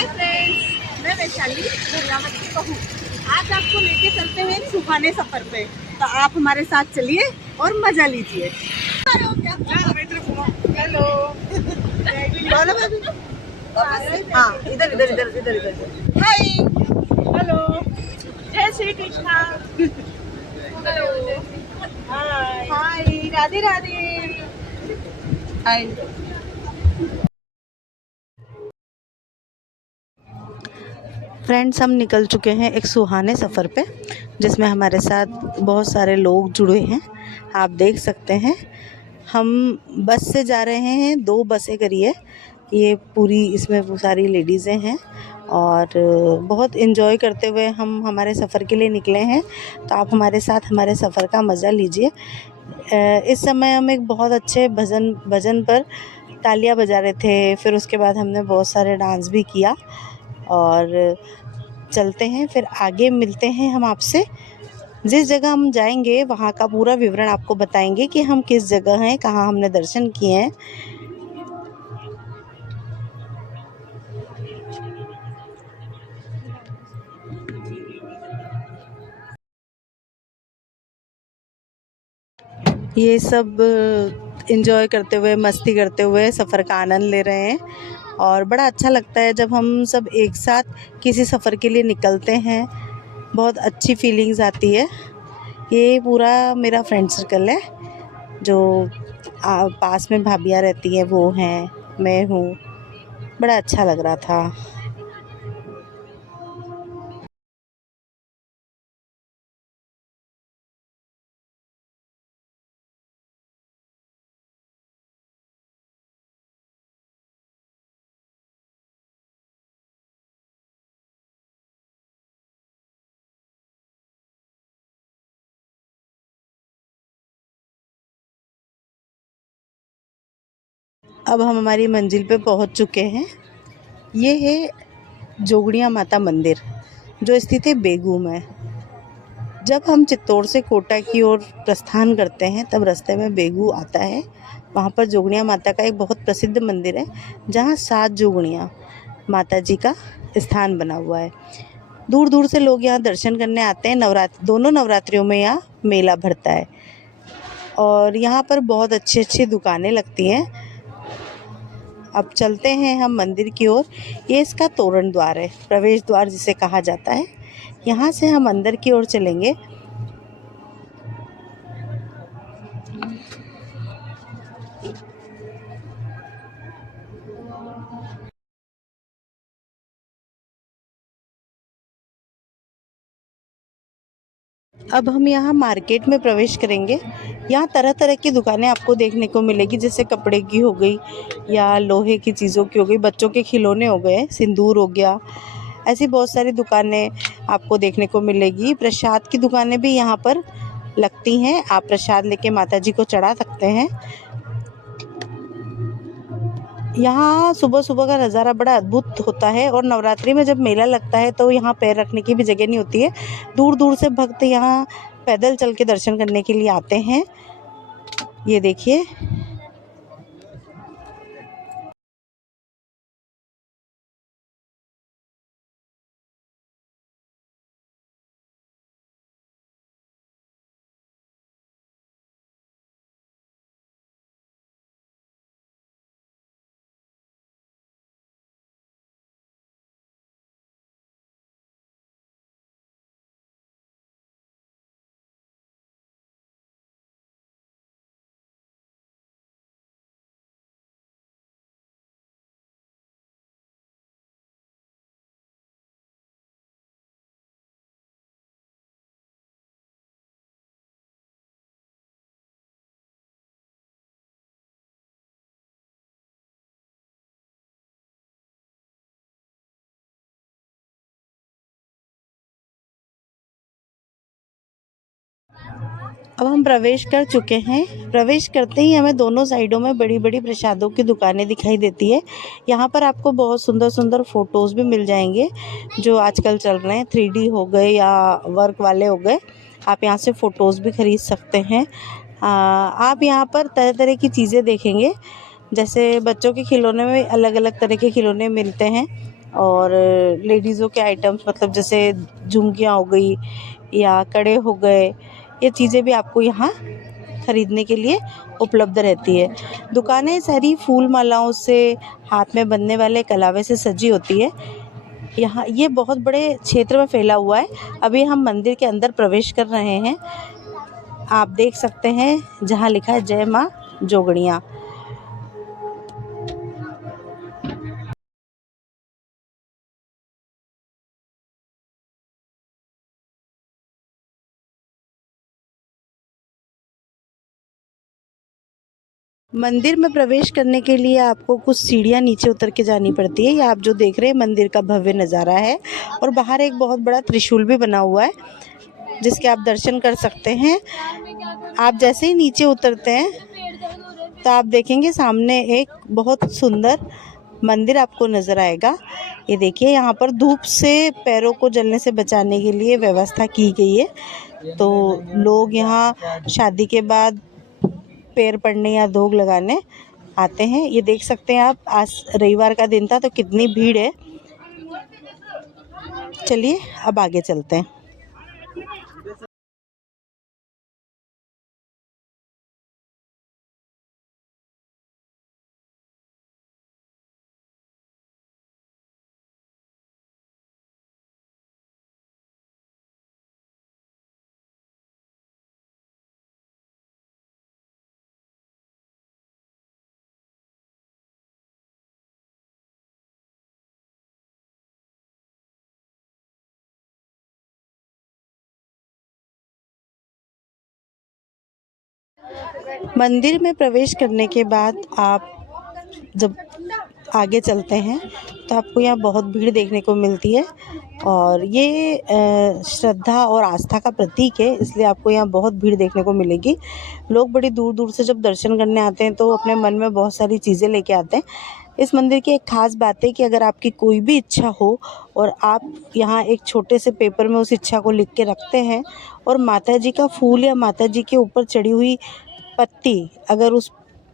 Hi friends, मैं वैशाली धर्यावत की बहू। आज आपको लेके चलते हैं सुहाने सफर पे, तो आप हमारे साथ चलिए और मजा लीजिए। हेलो, बोलो बेबी। हाँ, इधर इधर इधर इधर इधर। हाय, हेलो, जय श्री कृष्णा। हेलो, हाय हाय, राधे राधे। हाय। फ्रेंड्स, हम निकल चुके हैं एक सुहाने सफ़र पे, जिसमें हमारे साथ बहुत सारे लोग जुड़े हैं। आप देख सकते हैं हम बस से जा रहे हैं, 2 बसें करी है ये पूरी, इसमें वो सारी लेडीज़ें हैं और बहुत इन्जॉय करते हुए हम हमारे सफ़र के लिए निकले हैं। तो आप हमारे साथ हमारे सफ़र का मज़ा लीजिए। इस समय हम एक बहुत अच्छे भजन पर तालियां बजा रहे थे, फिर उसके बाद हमने बहुत सारे डांस भी किया और चलते हैं। फिर आगे मिलते हैं हम आपसे। जिस जगह हम जाएंगे वहाँ का पूरा विवरण आपको बताएंगे कि हम किस जगह हैं, कहाँ हमने दर्शन किए हैं। ये सब एंजॉय करते हुए, मस्ती करते हुए सफ़र का आनंद ले रहे हैं और बड़ा अच्छा लगता है जब हम सब एक साथ किसी सफ़र के लिए निकलते हैं। बहुत अच्छी फीलिंग्स आती है। ये पूरा मेरा फ्रेंड सर्कल है, जो पास में भाभियाँ रहती हैं वो हैं, मैं हूँ। बड़ा अच्छा लग रहा था। अब हम हमारी मंजिल पे पहुंच चुके हैं। ये है जोगड़िया माता मंदिर, जो स्थित है बेगू में। जब हम चित्तौड़ से कोटा की ओर प्रस्थान करते हैं तब रास्ते में बेगू आता है। वहाँ पर जोगड़िया माता का एक बहुत प्रसिद्ध मंदिर है, जहाँ 7 जोगड़ियाँ माता जी का स्थान बना हुआ है। दूर दूर से लोग यहाँ दर्शन करने आते हैं। दोनों नवरात्रियों में यहाँ मेला भरता है और यहाँ पर बहुत अच्छी अच्छी दुकानें लगती हैं। अब चलते हैं हम मंदिर की ओर। ये इसका तोरण द्वार है, प्रवेश द्वार जिसे कहा जाता है। यहाँ से हम अंदर की ओर चलेंगे। अब हम यहाँ मार्केट में प्रवेश करेंगे। यहाँ तरह तरह की दुकानें आपको देखने को मिलेगी, जैसे कपड़े की हो गई या लोहे की चीज़ों की हो गई, बच्चों के खिलौने हो गए, सिंदूर हो गया। ऐसी बहुत सारी दुकानें आपको देखने को मिलेगी। प्रसाद की दुकानें भी यहाँ पर लगती हैं। आप प्रसाद लेके माता जी को चढ़ा सकते हैं। यहाँ सुबह सुबह का नज़ारा बड़ा अद्भुत होता है और नवरात्रि में जब मेला लगता है तो यहाँ पैर रखने की भी जगह नहीं होती है। दूर दूर से भक्त यहाँ पैदल चल के दर्शन करने के लिए आते हैं। ये देखिए। अब हम प्रवेश कर चुके हैं। प्रवेश करते ही हमें दोनों साइडों में बड़ी बड़ी प्रसादों की दुकानें दिखाई देती है। यहाँ पर आपको बहुत सुंदर सुंदर फ़ोटोज़ भी मिल जाएंगे, जो आजकल चल रहे हैं, 3D हो गए या वर्क वाले हो गए। आप यहाँ से फ़ोटोज़ भी ख़रीद सकते हैं। आप यहाँ पर तरह तरह की चीज़ें देखेंगे, जैसे बच्चों के खिलौने में अलग अलग तरह के खिलौने मिलते हैं। और लेडीज़ों के आइटम्स, मतलब जैसे झुमकियाँ हो गई या कड़े हो गए, ये चीज़ें भी आपको यहाँ खरीदने के लिए उपलब्ध रहती है। दुकानें सारी फूल मालाओं से, हाथ में बनने वाले कलावे से सजी होती है। यहाँ ये बहुत बड़े क्षेत्र में फैला हुआ है। अभी हम मंदिर के अंदर प्रवेश कर रहे हैं। आप देख सकते हैं जहाँ लिखा है जय माँ जोगड़ियाँ। मंदिर में प्रवेश करने के लिए आपको कुछ सीढ़ियाँ नीचे उतर के जानी पड़ती है। ये आप जो देख रहे हैं मंदिर का भव्य नज़ारा है, और बाहर एक बहुत बड़ा त्रिशूल भी बना हुआ है जिसके आप दर्शन कर सकते हैं। आप जैसे ही नीचे उतरते हैं तो आप देखेंगे सामने एक बहुत सुंदर मंदिर आपको नज़र आएगा। ये देखिए, यहाँ पर धूप से पैरों को जलने से बचाने के लिए व्यवस्था की गई है। तो लोग यहाँ शादी के बाद पैर पड़ने या धोग लगाने आते हैं। ये देख सकते हैं आप, आज रविवार का दिन था तो कितनी भीड़ है। चलिए अब आगे चलते हैं। मंदिर में प्रवेश करने के बाद आप जब आगे चलते हैं तो आपको यहाँ बहुत भीड़ देखने को मिलती है, और ये श्रद्धा और आस्था का प्रतीक है, इसलिए आपको यहाँ बहुत भीड़ देखने को मिलेगी। लोग बड़ी दूर दूर से जब दर्शन करने आते हैं तो अपने मन में बहुत सारी चीज़ें लेके आते हैं। इस मंदिर की एक ख़ास बात है कि अगर आपकी कोई भी इच्छा हो और आप यहाँ एक छोटे से पेपर में उस इच्छा को लिख के रखते हैं, और माता जी का फूल या माता जी के ऊपर चढ़ी हुई पत्ती अगर उस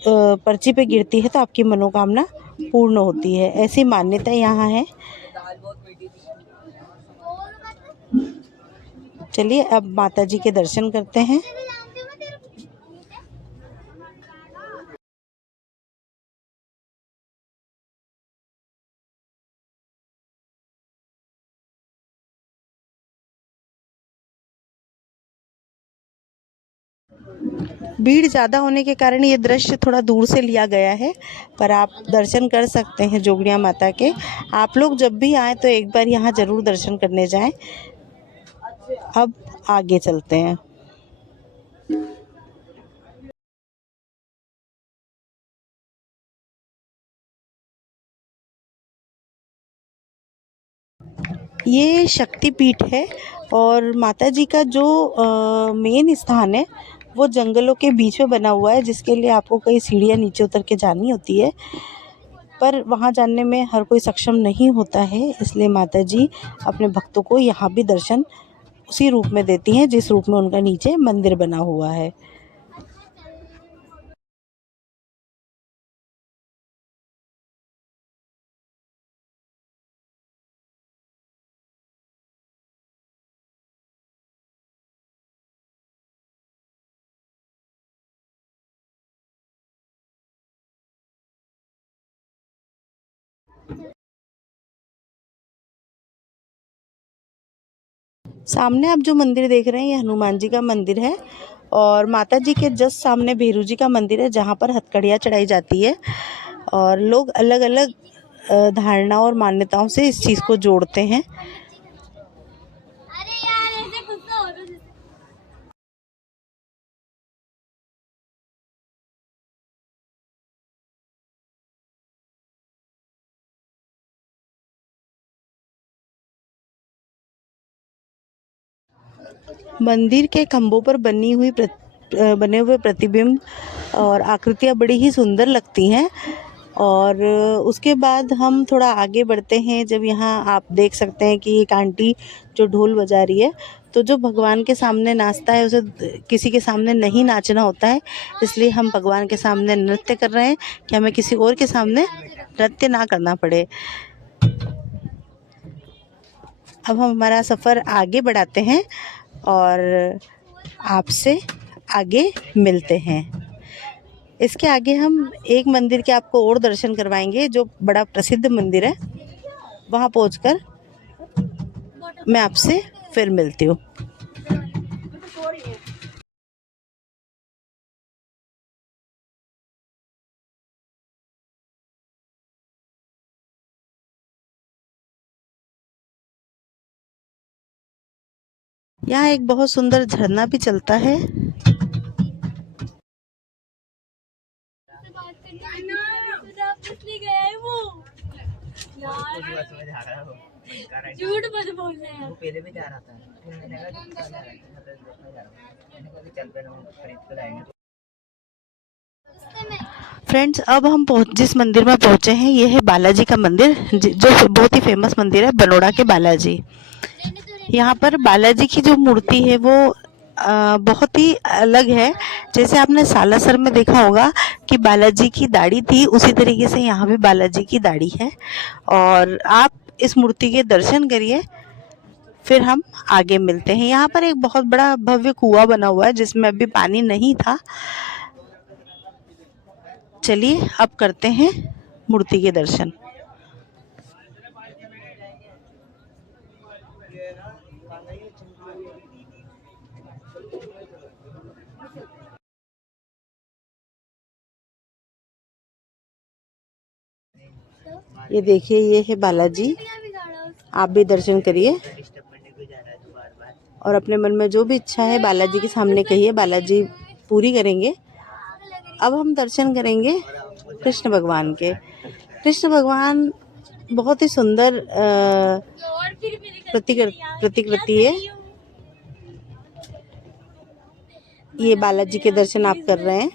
पर्ची पे गिरती है तो आपकी मनोकामना पूर्ण होती है। ऐसी मान्यता यहाँ है। चलिए अब माता जी के दर्शन करते हैं। भीड़ ज़्यादा होने के कारण ये दृश्य थोड़ा दूर से लिया गया है, पर आप दर्शन कर सकते हैं जोगड़िया माता के। आप लोग जब भी आएँ तो एक बार यहाँ ज़रूर दर्शन करने जाएं। अब आगे चलते हैं। ये शक्तिपीठ है, और माता जी का जो मेन स्थान है वो जंगलों के बीच में बना हुआ है, जिसके लिए आपको कई सीढ़ियाँ नीचे उतर के जानी होती है, पर वहाँ जाने में हर कोई सक्षम नहीं होता है। इसलिए माता जी अपने भक्तों को यहाँ भी दर्शन उसी रूप में देती हैं जिस रूप में उनका नीचे मंदिर बना हुआ है। सामने आप जो मंदिर देख रहे हैं ये हनुमान जी का मंदिर है, और माता जी के जस्ट सामने भैरू जी का मंदिर है जहाँ पर हथकड़ियाँ चढ़ाई जाती है, और लोग अलग अलग धारणा और मान्यताओं से इस चीज़ को जोड़ते हैं। मंदिर के खंभों पर बने हुए प्रतिबिंब और आकृतियाँ बड़ी ही सुंदर लगती हैं। और उसके बाद हम थोड़ा आगे बढ़ते हैं, जब यहाँ आप देख सकते हैं कि एक आंटी जो ढोल बजा रही है, तो जो भगवान के सामने नाचता है उसे किसी के सामने नहीं नाचना होता है, इसलिए हम भगवान के सामने नृत्य कर रहे हैं कि हमें किसी और के सामने नृत्य ना करना पड़े। अब हम हमारा सफ़र आगे बढ़ाते हैं और आपसे आगे मिलते हैं। इसके आगे हम एक मंदिर के आपको और दर्शन करवाएंगे जो बड़ा प्रसिद्ध मंदिर है। वहाँ पहुँचकर मैं आपसे फिर मिलती हूँ। यहाँ एक बहुत सुंदर झरना भी चलता है। झूठ मत बोलना यार। वो पहले भी जा रहा था, फिर मैंने कहा कि जा रहा है, मैंने कहा कि चल पहले हम खरीद कर लाएंगे। फ्रेंड्स, अब हम जिस मंदिर में पहुँचे हैं ये है बालाजी का मंदिर, जो बहुत ही फेमस मंदिर है, बड़ौदा के बालाजी। यहाँ पर बालाजी की जो मूर्ति है वो बहुत ही अलग है। जैसे आपने सालासर में देखा होगा कि बालाजी की दाढ़ी थी, उसी तरीके से यहाँ भी बालाजी की दाढ़ी है। और आप इस मूर्ति के दर्शन करिए, फिर हम आगे मिलते हैं। यहाँ पर एक बहुत बड़ा भव्य कुआं बना हुआ है जिसमें अभी पानी नहीं था। चलिए अब करते हैं मूर्ति के दर्शन। ये देखिए, ये है बालाजी। आप भी दर्शन करिए और अपने मन में जो भी इच्छा है बालाजी के सामने कहिए, बालाजी पूरी करेंगे। अब हम दर्शन करेंगे कृष्ण भगवान के। कृष्ण भगवान बहुत ही सुंदर प्रतिकृति है। ये बालाजी के दर्शन आप कर रहे हैं।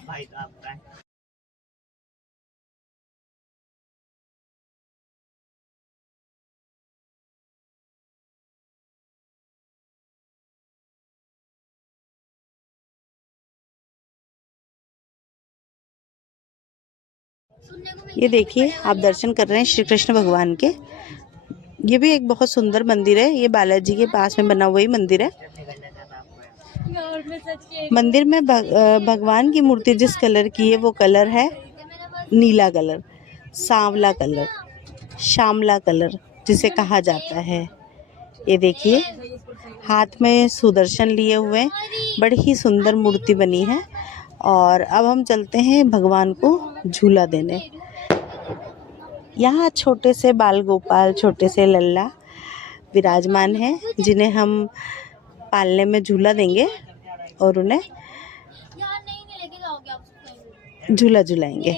ये देखिए, आप दर्शन कर रहे हैं श्री कृष्ण भगवान के। ये भी एक बहुत सुंदर मंदिर है। ये बालाजी के पास में बना हुआ ही मंदिर है। मंदिर में भगवान की मूर्ति जिस कलर की है वो कलर है नीला कलर, सांवला कलर, श्यामला कलर जिसे कहा जाता है। ये देखिए, हाथ में सुदर्शन लिए हुए बड़ी ही सुंदर मूर्ति बनी है। और अब हम चलते हैं भगवान को झूला देने। यहाँ छोटे से बाल गोपाल, छोटे से लल्ला विराजमान हैं जिन्हें हम पालने में झूला देंगे और उन्हें झूला झुलाएंगे।